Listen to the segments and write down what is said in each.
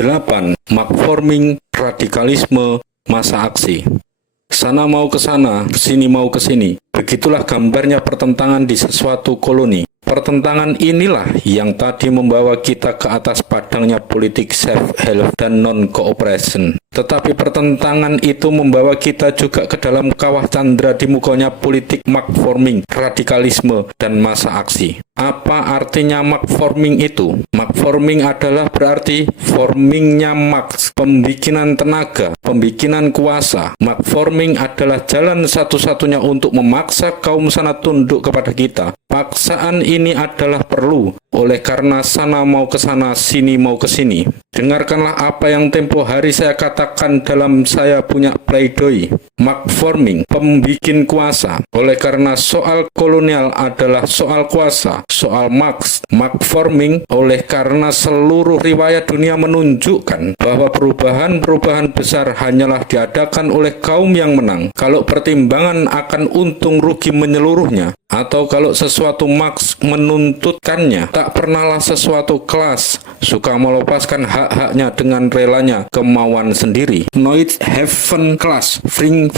8. Marxisme radikalisme masa aksi. Sana mau ke sana, sini mau ke sini. Begitulah gambarnya pertentangan di sesuatu koloni. Pertentangan inilah yang tadi membawa kita ke atas padangnya politik self-help dan non-cooperation. Tetapi pertentangan itu membawa kita juga ke dalam kawah candra dimukanya politik mark-forming, radikalisme, dan masa aksi. Apa artinya mark-forming itu? Mark-forming adalah berarti formingnya Marx, pembikinan tenaga, pembikinan kuasa. Mark-forming adalah jalan satu-satunya untuk memaksa kaum sana tunduk kepada kita. Paksaan ini adalah perlu, oleh karena sana mau ke sana, sini mau ke sini. Dengarkanlah apa yang tempo hari saya katakan dalam saya punya pleidoy. Mark-forming, pembikin kuasa. Oleh karena soal kolonial adalah soal kuasa, soal Marx. Mark-forming, oleh karena seluruh riwayat dunia menunjukkan bahwa perubahan-perubahan besar hanyalah diadakan oleh kaum yang menang. Kalau pertimbangan akan untung rugi menyeluruhnya, atau kalau sesuatu Marx menuntutkannya, tak pernahlah sesuatu kelas suka melepaskan hak-haknya dengan relanya kemauan sendiri. Nooit heaven class,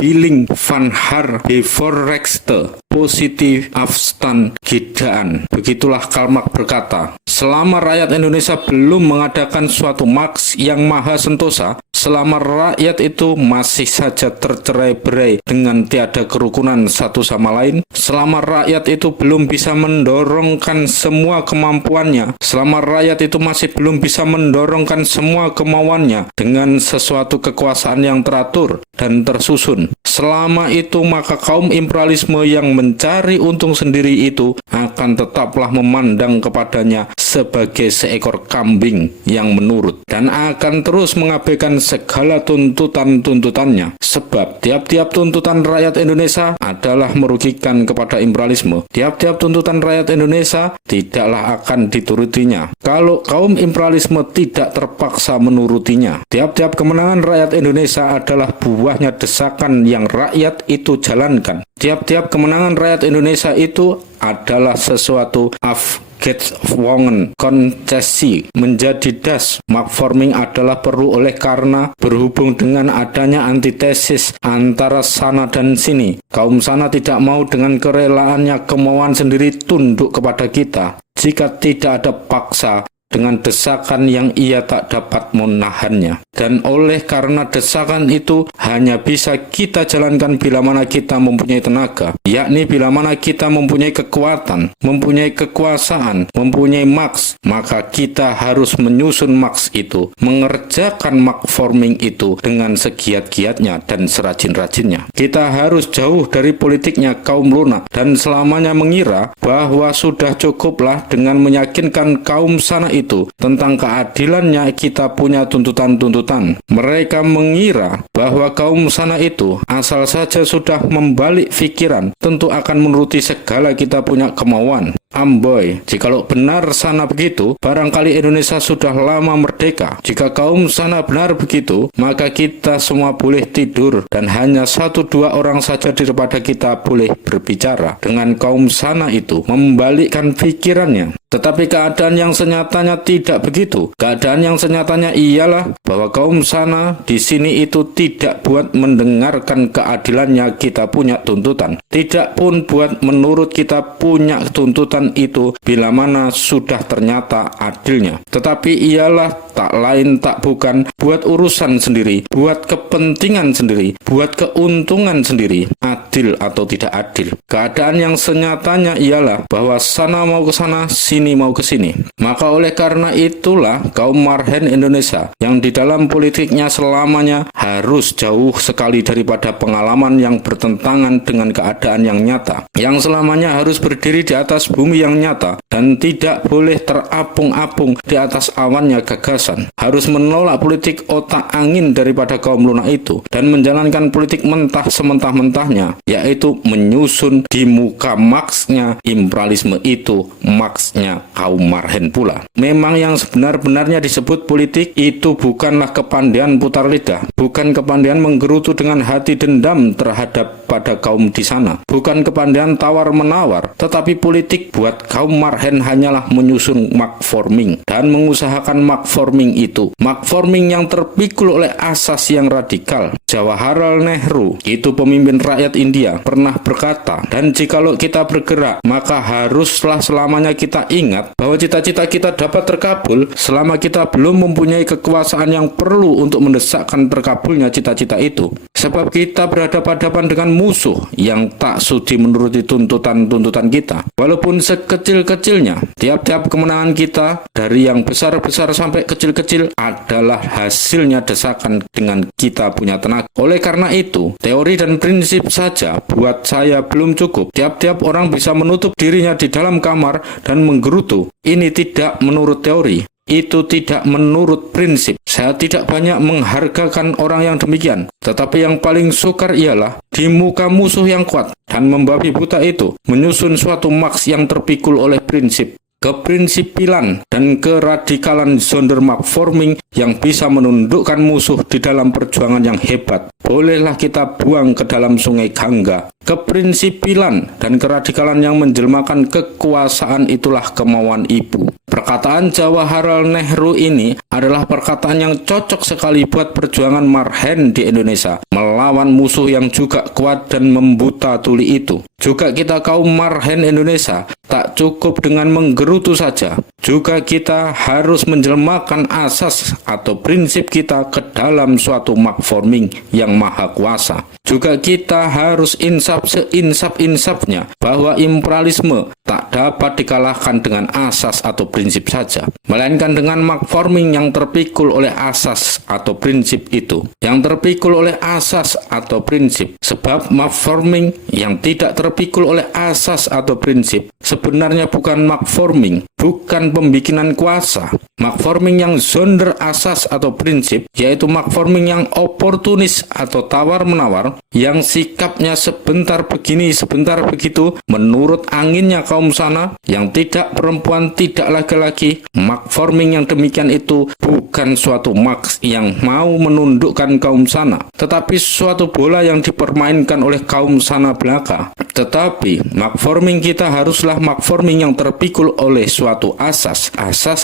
willing van haar bevoorrechte, positif afstand gedaan. Begitulah Karl Marx berkata, selama rakyat Indonesia belum mengadakan suatu Marx yang maha sentosa, selama rakyat itu masih saja tercerai-berai dengan tiada kerukunan satu sama lain, selama rakyat itu belum bisa mendorongkan semua kemampuannya, selama rakyat itu masih belum bisa mendorongkan semua kemauannya dengan sesuatu kekuasaan yang teratur dan tersusun, selama itu maka kaum imperialisme yang mencari untung sendiri itu akan tetaplah memandang kepadanya sebagai seekor kambing yang menurut dan akan terus mengabaikan segala tuntutan-tuntutannya. Sebab tiap-tiap tuntutan rakyat Indonesia adalah merugikan kepada imperialisme. Tiap-tiap tuntutan rakyat Indonesia tidaklah akan diturutinya kalau kaum imperialisme tidak terpaksa menurutinya. Tiap-tiap kemenangan rakyat Indonesia adalah buahnya desakan yang rakyat itu jalankan. Tiap-tiap kemenangan rakyat Indonesia itu adalah sesuatu afgedwongen konsesi menjadi das. Mark-forming adalah perlu oleh karena berhubung dengan adanya antitesis antara sana dan sini. Kaum sana tidak mau dengan kerelaannya kemauan sendiri tunduk kepada kita jika tidak ada paksa dengan desakan yang ia tak dapat menahannya. Dan oleh karena desakan itu hanya bisa kita jalankan bila mana kita mempunyai tenaga, yakni bila mana kita mempunyai kekuatan, mempunyai kekuasaan, mempunyai Marx, maka kita harus menyusun Marx itu, mengerjakan Marx-forming itu dengan segiat-giatnya dan serajin-rajinnya. Kita harus jauh dari politiknya kaum lunak dan selamanya mengira bahwa sudah cukuplah dengan meyakinkan kaum sana itu tentang keadilannya kita punya tuntutan-tuntutan. Mereka mengira bahwa kaum sana itu asal saja sudah membalik pikiran tentu akan menuruti segala kita punya kemauan. Amboi, jikalau benar sana begitu, barangkali Indonesia sudah lama merdeka. Jika kaum sana benar begitu, maka kita semua boleh tidur dan hanya 1-2 orang saja daripada kita boleh berbicara dengan kaum sana itu, membalikkan pikirannya. Tetapi keadaan yang senyatanya tidak begitu. Keadaan yang senyatanya ialah bahwa kaum sana di sini itu tidak buat mendengarkan keadilannya kita punya tuntutan. Tidak pun buat menurut kita punya tuntutan itu bila mana sudah ternyata adilnya. Tetapi ialah tak lain tak bukan buat urusan sendiri, buat kepentingan sendiri, buat keuntungan sendiri, adil atau tidak adil. Keadaan yang senyatanya ialah bahwa sana mau ke sana, sini mau ke sini. Maka oleh karena itulah kaum marhen Indonesia yang di dalam politiknya selamanya harus jauh sekali daripada pengalaman yang bertentangan dengan keadaan yang nyata, yang selamanya harus berdiri di atas bumi yang nyata dan tidak boleh terapung-apung di atas awannya gagasan. Harus menolak politik otak angin daripada kaum lunak itu dan menjalankan politik mentah sementah-mentahnya, yaitu menyusun di muka Marxnya imperialisme itu Marxnya kaum marhen pula. Memang yang sebenar-benarnya disebut politik itu bukanlah kepandaian putar lidah, bukan kepandaian menggerutu dengan hati dendam terhadap pada kaum di sana, bukan kepandaian tawar-menawar, tetapi politik buat kaum marhen hanyalah menyusun makforming dan mengusahakan makforming itu. Makforming yang terpikul oleh asas yang radikal. Jawaharlal Nehru, itu pemimpin rakyat India, pernah berkata, dan jikalau kita bergerak, maka haruslah selamanya kita ingat bahwa cita-cita kita dapat terkabul selama kita belum mempunyai kekuasaan yang perlu untuk mendesakkan terkabulnya cita-cita itu. Sebab kita berhadapan-hadapan dengan musuh yang tak sudi menuruti tuntutan-tuntutan kita. Walaupun sekecil-kecilnya, tiap-tiap kemenangan kita, dari yang besar-besar sampai kecil-kecil, adalah hasilnya desakan dengan kita punya tenaga. Oleh karena itu, teori dan prinsip saja buat saya belum cukup. Tiap-tiap orang bisa menutup dirinya di dalam kamar dan menggerutu. Ini tidak menurut teori. Itu tidak menurut prinsip. Saya tidak banyak menghargakan orang yang demikian. Tetapi yang paling sukar ialah di muka musuh yang kuat dan membabi buta itu menyusun suatu maks yang terpikul oleh prinsip, keprinsipilan dan keradikalan Sondermachtforming yang bisa menundukkan musuh di dalam perjuangan yang hebat. Bolehlah kita buang ke dalam sungai Gangga. Keprinsipilan dan keradikalan yang menjelmakan kekuasaan itulah kemauan ibu. Perkataan Jawaharlal Nehru ini adalah perkataan yang cocok sekali buat perjuangan marhen di Indonesia melawan musuh yang juga kuat dan membuta tuli itu. Juga kita kaum marhen Indonesia tak cukup dengan menggerutu saja. Juga kita harus menjelmakan asas atau prinsip kita ke dalam suatu makforming yang maha kuasa. Juga kita harus insaf seinsaf-insafnya bahwa imperialisme tak dapat dikalahkan dengan asas atau prinsip saja, melainkan dengan makforming yang terpikul oleh asas atau prinsip itu. Yang terpikul oleh asas atau prinsip. Sebab makforming yang tidak terpikul oleh asas atau prinsip sebenarnya bukan makforming, bukan pembikinan kuasa. Makforming yang zonder asas atau prinsip, yaitu makforming yang oportunis atau tawar-menawar, yang sikapnya sebentar begini, sebentar begitu, menurut anginnya kaum sana, yang tidak perempuan, tidak laki-laki. Makforming yang demikian itu bukan suatu maks yang mau menundukkan kaum sana, tetapi suatu bola yang dipermainkan oleh kaum sana belaka. Tetapi makforming kita haruslah makforming yang terpikul oleh suatu asas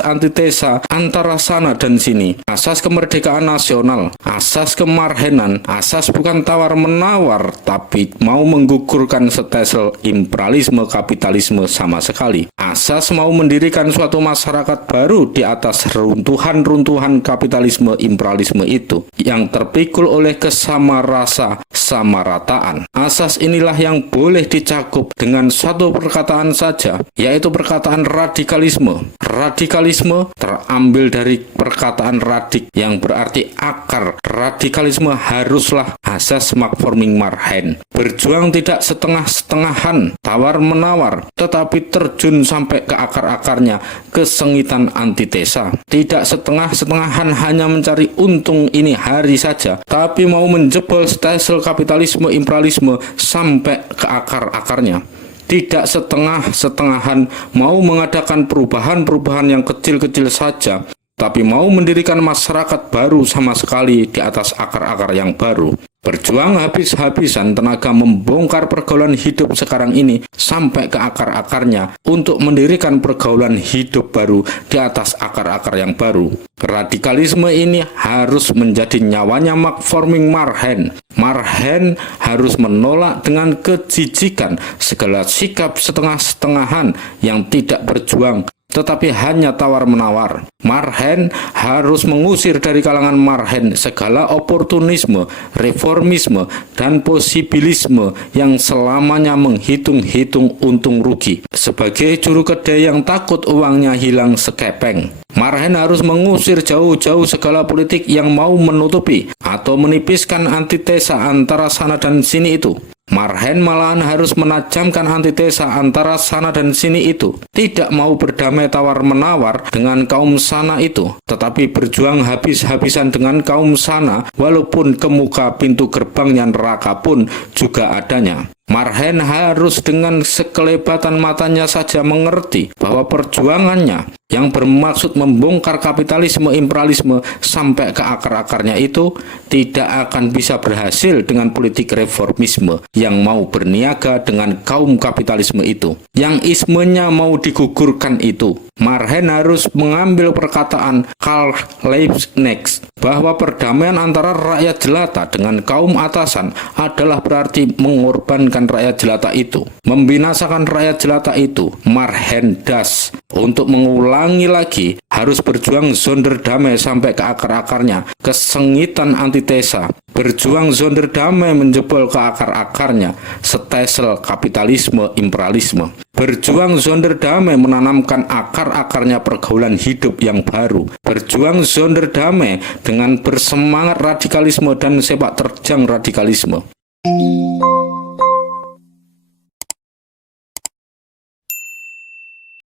antitesa antara sana dan sini, asas kemerdekaan nasional, asas kemarhenan, asas bukan tawar-menawar, tapi mau menggugurkan setesel imperialisme kapitalisme sama sekali. Asas mau mendirikan suatu masyarakat baru di atas runtuhan-runtuhan kapitalisme imperialisme itu, yang terpikul oleh kesamarasa samarataan. Asas inilah yang boleh dicakup dengan satu perkataan saja, yaitu perkataan radikalisme. Radikalisme terambil dari perkataan radik yang berarti akar. Radikalisme haruslah asas makforming marhen. Berjuang tidak setengah-setengahan, tawar-menawar, tetapi terjun sampai ke akar-akarnya, kesengitan antitesa. Tidak setengah-setengahan hanya mencari untung ini hari saja, tapi mau menjebol stelsel kapitalisme imperialisme sampai ke akar-akarnya. Tidak setengah-setengahan mau mengadakan perubahan-perubahan yang kecil-kecil saja, tapi mau mendirikan masyarakat baru sama sekali di atas akar-akar yang baru. Berjuang habis-habisan tenaga membongkar pergaulan hidup sekarang ini sampai ke akar-akarnya untuk mendirikan pergaulan hidup baru di atas akar-akar yang baru. Radikalisme ini harus menjadi nyawanya makforming marhen. Marhen harus menolak dengan kejijikan segala sikap setengah-setengahan yang tidak berjuang, tetapi hanya tawar-menawar. Marhen harus mengusir dari kalangan marhen segala oportunisme, reformisme, dan posibilisme yang selamanya menghitung-hitung untung rugi. Sebagai juru kedai yang takut uangnya hilang sekepeng, marhen harus mengusir jauh-jauh segala politik yang mau menutupi atau menipiskan antitesa antara sana dan sini itu. Marhen malahan harus menajamkan antitesa antara sana dan sini itu. Tidak mau berdamai tawar-menawar dengan kaum sana itu, tetapi berjuang habis-habisan dengan kaum sana, walaupun ke muka pintu gerbangnya neraka pun juga adanya. Marhen harus dengan sekelebatan matanya saja mengerti bahwa perjuangannya yang bermaksud membongkar kapitalisme imperialisme sampai ke akar-akarnya itu tidak akan bisa berhasil dengan politik reformisme yang mau berniaga dengan kaum kapitalisme itu. Yang ismenya mau digugurkan itu. Marhen harus mengambil perkataan Karl Liebknecht bahwa perdamaian antara rakyat jelata dengan kaum atasan adalah berarti mengorbankan rakyat jelata itu, membinasakan rakyat jelata itu. Marhen das untuk mengulangi lagi harus berjuang Sonderdamai sampai ke akar-akarnya, kesengitan antitesa, berjuang Sonderdamai menjebol ke akar-akarnya, stelsel kapitalisme imperialisme. Berjuang Sonderdamai menanamkan akar-akarnya pergaulan hidup yang baru. Berjuang Sonderdamai dengan bersemangat radikalisme dan sepak terjang radikalisme.